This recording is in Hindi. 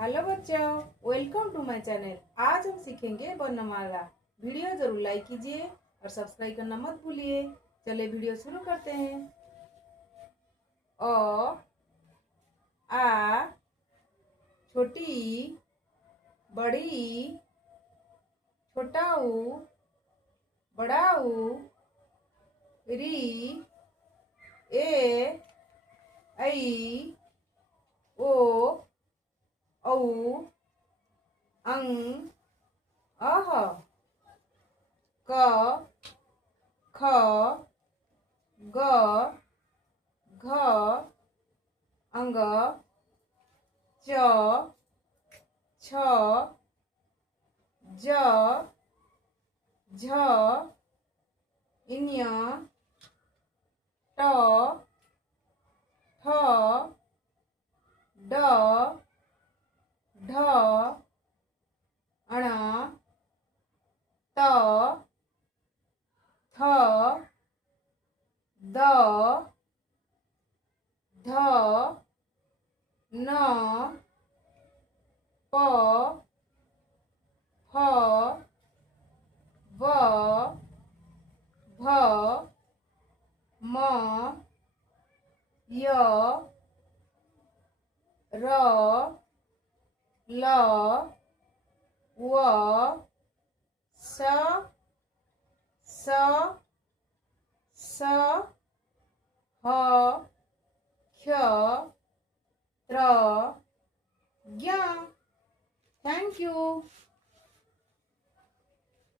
हेलो बच्चों, वेलकम टू माय चैनल। आज हम सीखेंगे वर्णमाला। वीडियो जरूर लाइक कीजिए और सब्सक्राइब करना मत भूलिए। चलिए वीडियो शुरू करते हैं। अ आ, छोटी, बड़ी, छोटा ऊ, बड़ा ऊ, री, ए, ऐ, ओ, औ, अं, अह, क, ख, ग, घ, अंग, च, छ, ज, झ, इन्य, ट, ठ, ड, ढ, अण, त, थ, द, ध, न, प, फ, व, भ, म, य, र, ल, व, स, स, ह, क्ष, त्र, ज्ञ। Thank you.